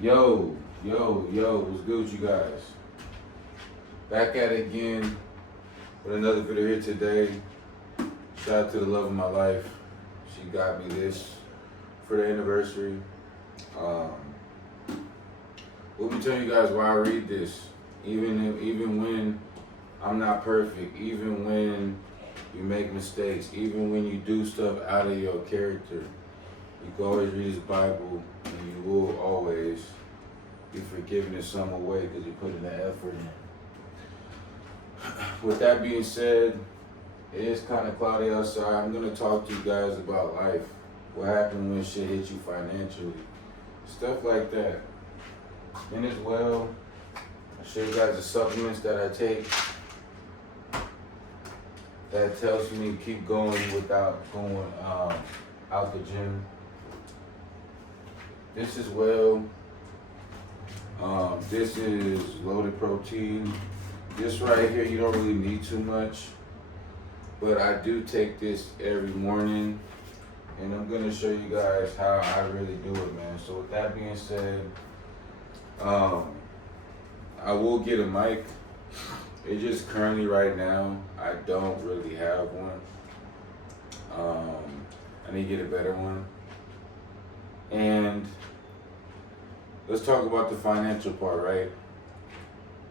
What's good with you guys? Back at it again with another video here today. Shout out to the love of my life. She got me this for the anniversary. We'll be telling you guys why I read this. Even when I'm not perfect, even when you make mistakes, even when you do stuff out of your character, you can always read this Bible and you will always be forgiven in some way because you put in the effort in. With that being said, it is kind of cloudy outside. I'm going to talk to you guys about life. What happened when shit hit you financially. Stuff like that. And as well, I'll show you guys the supplements that I take that tells me to keep going without going out the gym. This as well. This is loaded protein. This right here, you don't really need too much, but I do take this every morning, and I'm gonna show you guys how I really do it, man. So with that being said, I will get a mic. It's just currently right now, I don't really have one. I need to get a better one. And let's talk about the financial part, right?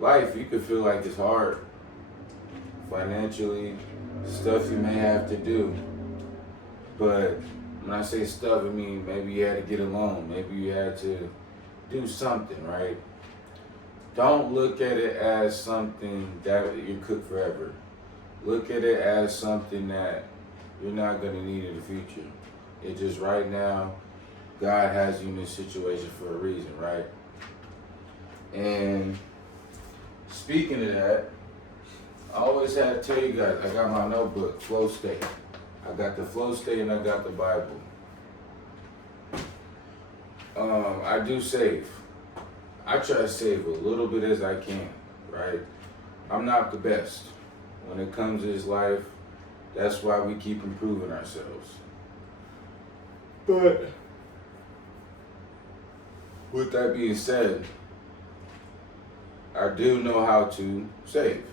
Life, you could feel like it's hard financially, stuff you may have to do. But when I say stuff, I mean maybe you had to get a loan, maybe you had to do something, right? Don't look at it as something that you cook forever. Look at it as something that you're not gonna need in the future. It's just right now, God has you in this situation for a reason, right? And speaking of that, I always had to tell you guys, I got my notebook, flow state. I got the flow state and I got the Bible. I do save. I try to save a little bit as I can, right? I'm not the best. When it comes to this life, that's why we keep improving ourselves. But with that being said, I do know how to save.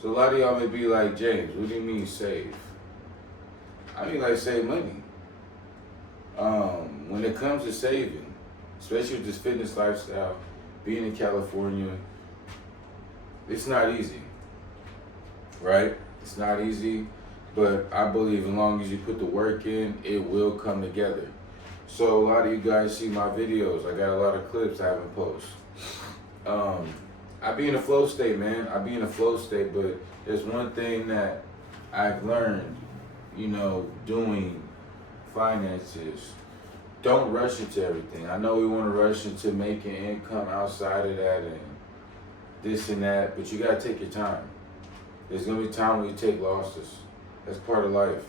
So a lot of y'all may be like, James, what do you mean save? I mean like save money. When it comes to saving, especially with this fitness lifestyle, being in California, it's not easy, right? It's not easy, but I believe as long as you put the work in, it will come together. So a lot of you guys see my videos. I got a lot of clips I haven't posted. I be in a flow state, man. I be in a flow state, but there's one thing that I've learned, doing finances. Don't rush into everything. I know we want to rush into making income outside of that and this and that, but you got to take your time. There's going to be time when you take losses. That's part of life.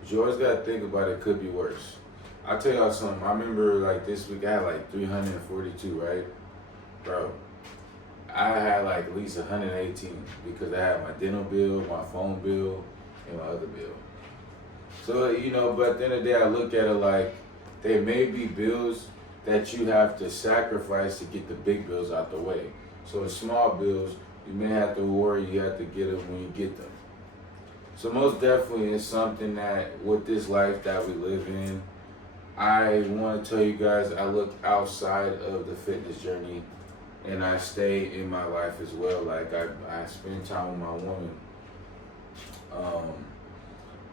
But you always got to think about it could be worse. I'll tell y'all something. I remember like this week I had like 342, right? Bro, I had like at least 118 because I had my dental bill, my phone bill, and my other bill. So, but at the end of the day, I look at it like there may be bills that you have to sacrifice to get the big bills out the way. So the small bills, you may have to worry, you have to get them when you get them. So most definitely it's something that with this life that we live in, I want to tell you guys I look outside of the fitness journey and I stay in my life as well. Like I spend time with my woman.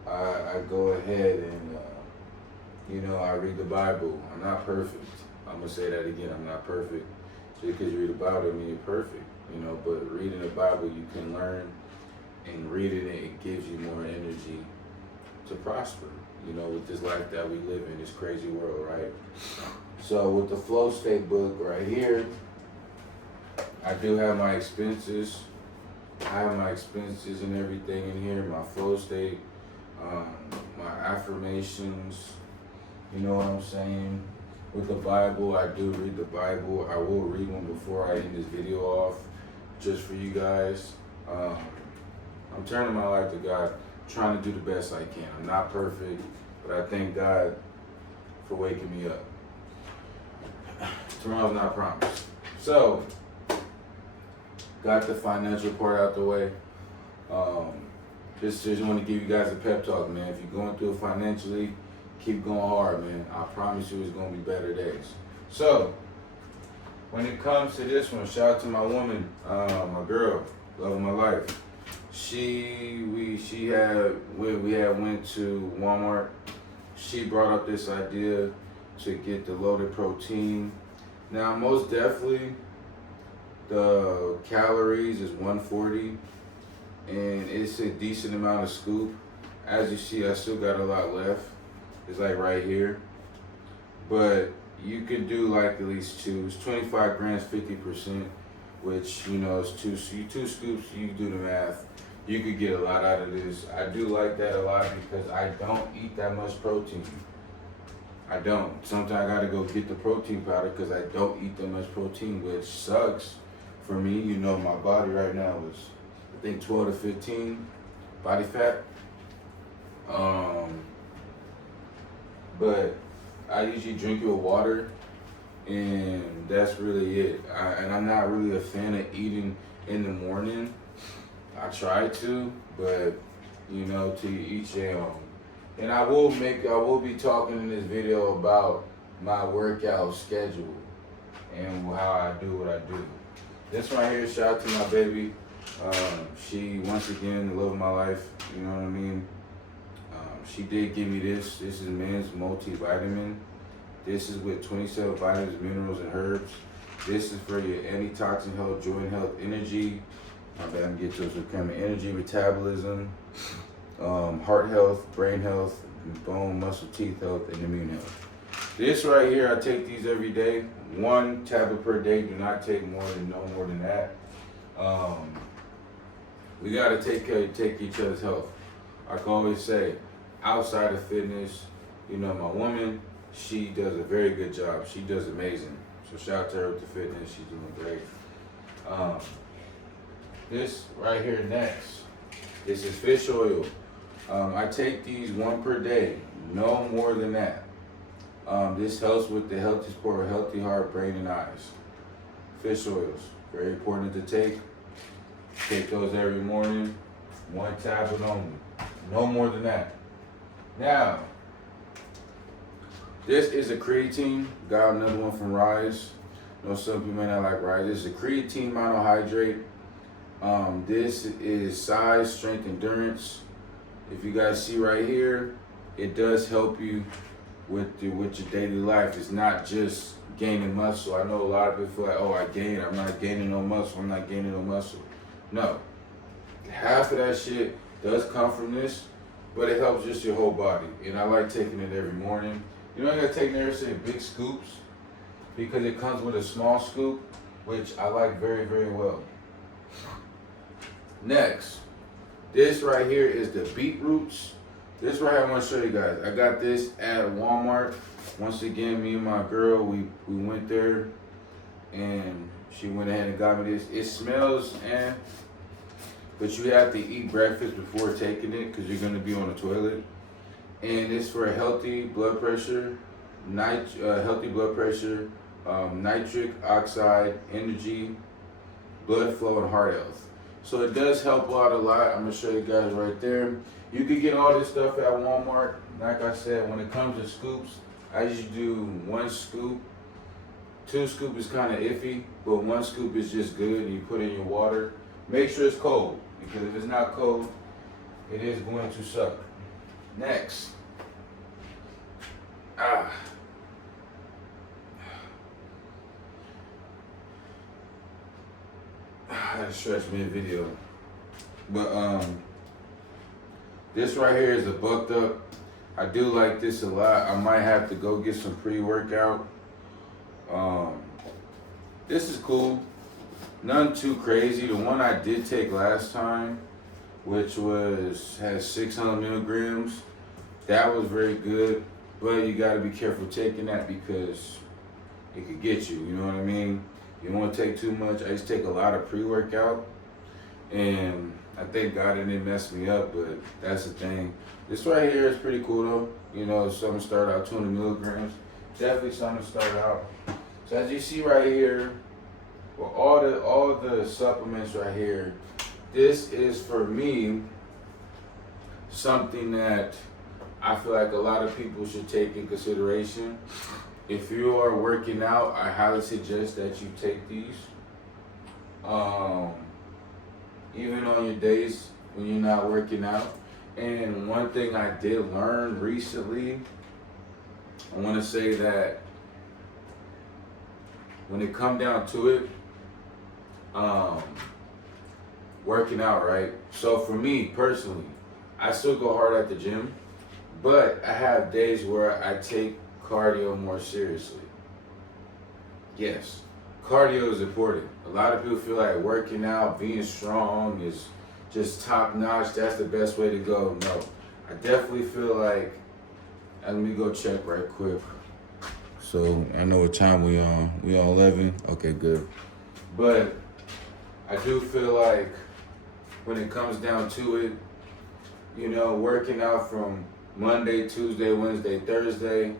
I go ahead and, I read the Bible. I'm not perfect. I'm going to say that again. I'm not perfect. Just because you read the Bible doesn't mean you're perfect. But reading the Bible, you can learn, and reading it gives you more energy to prosper, with this life that we live in, this crazy world, right? So with the Flow State book right here, I do have my expenses. I have my expenses and everything in here, my flow state, my affirmations, you know what I'm saying? With the Bible, I do read the Bible. I will read one before I end this video off, just for you guys. I'm turning my life to God, trying to do the best I can. I'm not perfect, but I thank God for waking me up. Tomorrow's not promised. So, got the financial part out the way. Just want to give you guys a pep talk, man. If you're going through it financially, keep going hard, man. I promise you it's going to be better days. So, when it comes to this one, shout out to my woman, my girl, love of my life. We had went to Walmart. She brought up this idea to get the loaded protein. Now, most definitely, the calories is 140, and it's a decent amount of scoop. As you see, I still got a lot left. It's like right here, but you could do like at least two. It's 25 grams, 50%, which is two scoops. You do the math. You could get a lot out of this. I do like that a lot because I don't eat that much protein. I don't. Sometimes I gotta go get the protein powder because I don't eat that much protein, which sucks for me. My body right now is, I think, 12 to 15 body fat. But I usually drink it with water, and that's really it. And I'm not really a fan of eating in the morning. I try to, but to each their own. And I will be talking in this video about my workout schedule and how I do what I do. This right here, shout out to my baby. She, once again, the love of my life, you know what I mean? She did give me this. This is men's multivitamin. This is with 27 vitamins, minerals, and herbs. This is for your antitoxin health, joint health, energy. I'm gonna get to it. Energy, metabolism, heart health, brain health, bone, muscle, teeth health, and immune health. This right here, I take these every day. 1 tablet per day. Do not take no more than that. We gotta take each other's health. I can always say, outside of fitness, my woman, she does a very good job. She does amazing. So shout out to her with the fitness. She's doing great. This right here next, this is fish oil. I take these 1 per day, no more than that. This helps with the healthy sport, healthy heart, brain, and eyes. Fish oils, very important to take. Take those every morning, 1 tablet only, no more than that. Now, this is a creatine. Got another one from Rise. Some people may not like Rise. This is a creatine monohydrate. This is size, strength, endurance. If you guys see right here, it does help you with your daily life. It's not just gaining muscle. I know a lot of people feel like, oh, I'm not gaining no muscle. No. Half of that shit does come from this, but it helps just your whole body. And I like taking it every morning. You don't gotta take necessarily big scoops because it comes with a small scoop, which I like very, very well. Next, this right here is the beetroots. This right here I want to show you guys. I got this at Walmart. Once again, me and my girl, we went there and she went ahead and got me this. It smells but you have to eat breakfast before taking it because you're going to be on the toilet. And it's for healthy blood pressure, nitric oxide, energy, blood flow, and heart health. So it does help out a lot. I'm going to show you guys right there. You can get all this stuff at Walmart. Like I said, when it comes to scoops, I usually do 1 scoop. 2 scoop is kind of iffy, but 1 scoop is just good, and you put it in your water. Make sure it's cold, because if it's not cold, it is going to suck. Next. I had to stretch mid-video. But this right here is a bucked up. I do like this a lot. I might have to go get some pre-workout. This is cool. None too crazy. The one I did take last time, which has 600 milligrams, that was very good. But you got to be careful taking that because it could get you. You know what I mean? You don't want to take too much. I used to take a lot of pre-workout, and I thank God it didn't mess me up, but that's the thing. This right here is pretty cool though. Something start out 200 milligrams. Definitely something to start out. So as you see right here, well, all the supplements right here, this is for me something that I feel like a lot of people should take in consideration. If you are working out, I highly suggest that you take these. Even on your days when you're not working out. And one thing I did learn recently, I want to say that when it come down to it, working out, right? So for me personally, I still go hard at the gym, but I have days where I take cardio more seriously. Yes, cardio is important. A lot of people feel like working out, being strong is just top notch. That's the best way to go. No, I definitely feel like, let me go check right quick. So I know what time we on. We on 11. Okay, good. But I do feel like when it comes down to it, you know, working out from Monday, Tuesday, Wednesday, Thursday,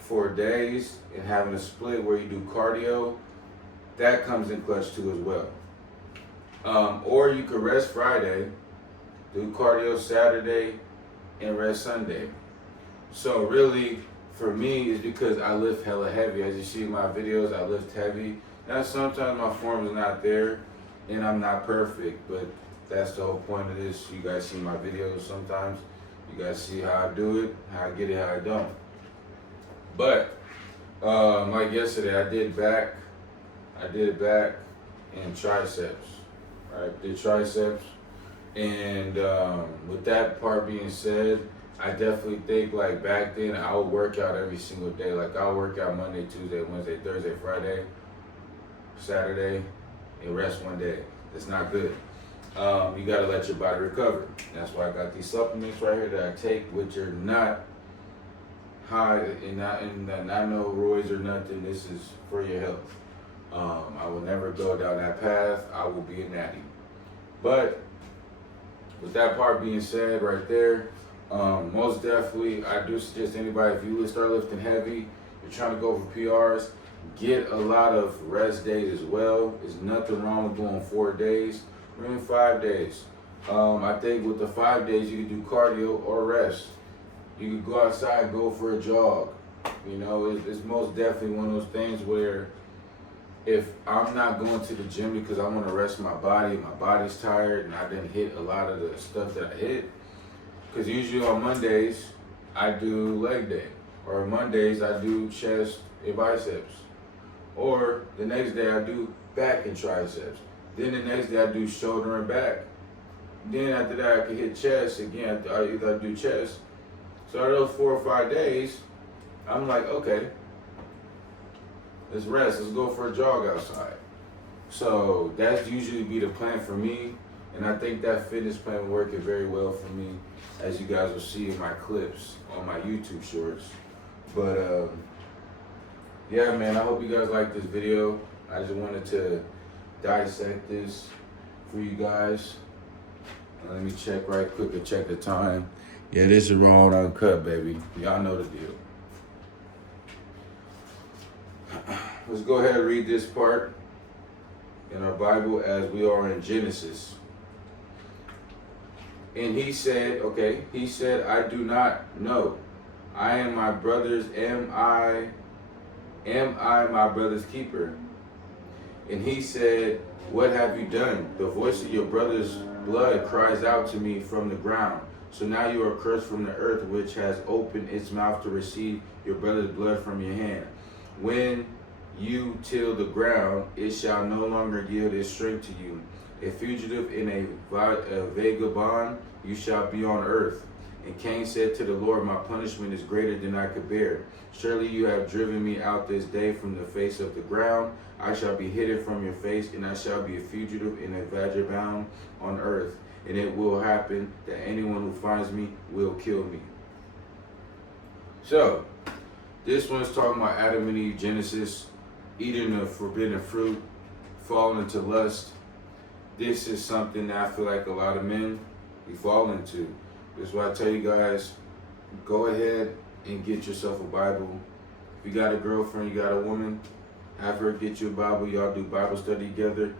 4 days, and having a split where you do cardio, that comes in clutch too as well. Or you could rest Friday, do cardio Saturday, and rest Sunday. So really, for me, it's because I lift hella heavy. As you see in my videos, I lift heavy. Now sometimes my form is not there, and I'm not perfect, but that's the whole point of this. You guys see my videos sometimes. You guys see how I do it, how I get it, how I don't. But like yesterday, I did back and triceps. Right, did triceps, and with that part being said, I definitely think like back then I would work out every single day. Like I'll work out Monday, Tuesday, Wednesday, Thursday, Friday, Saturday, and rest one day. It's not good. You gotta let your body recover. That's why I got these supplements right here that I take, which are not high and not no roids or nothing. This is for your health. I will never go down that path. I will be a natty. But with that part being said right there, most definitely I do suggest anybody, if you start lifting heavy, you're trying to go for PRs, get a lot of rest days as well. There's nothing wrong with doing 4 days, or even 5 days. I think with the 5 days you can do cardio or rest. You can go outside, go for a jog. You know, it's most definitely one of those things where if I'm not going to the gym because I want to rest my body's tired and I didn't hit a lot of the stuff that I hit. Because usually on Mondays, I do leg day. Or Mondays, I do chest and biceps. Or the next day, I do back and triceps. Then the next day, I do shoulder and back. Then after that, I can hit chest again. I do chest. So out of those 4 or 5 days, I'm like, okay, let's rest. Let's go for a jog outside. So that's usually be the plan for me. And I think that fitness plan working very well for me, as you guys will see in my clips on my YouTube shorts. But yeah, man, I hope you guys like this video. I just wanted to dissect this for you guys. Let me check right quick and check the time. Yeah, this is raw and uncut, baby. Y'all know the deal. Let's go ahead and read this part in our Bible as we are in Genesis. And he said, I do not know. I am my brother's, am I my brother's keeper? And he said, what have you done? The voice of your brother's blood cries out to me from the ground. So now you are cursed from the earth, which has opened its mouth to receive your brother's blood from your hand. When you till the ground, it shall no longer yield its strength to you. A fugitive and a vagabond, you shall be on earth. And Cain said to the Lord, my punishment is greater than I could bear. Surely you have driven me out this day from the face of the ground. I shall be hidden from your face, and I shall be a fugitive and a vagabond on earth. And it will happen that anyone who finds me will kill me. So, this one's talking about Adam and Eve, Genesis, eating the forbidden fruit, falling into lust. This is something that I feel like a lot of men we fall into. That's why I tell you guys, go ahead and get yourself a Bible. If you got a girlfriend, you got a woman, Have her get you a Bible. Y'all do Bible study together.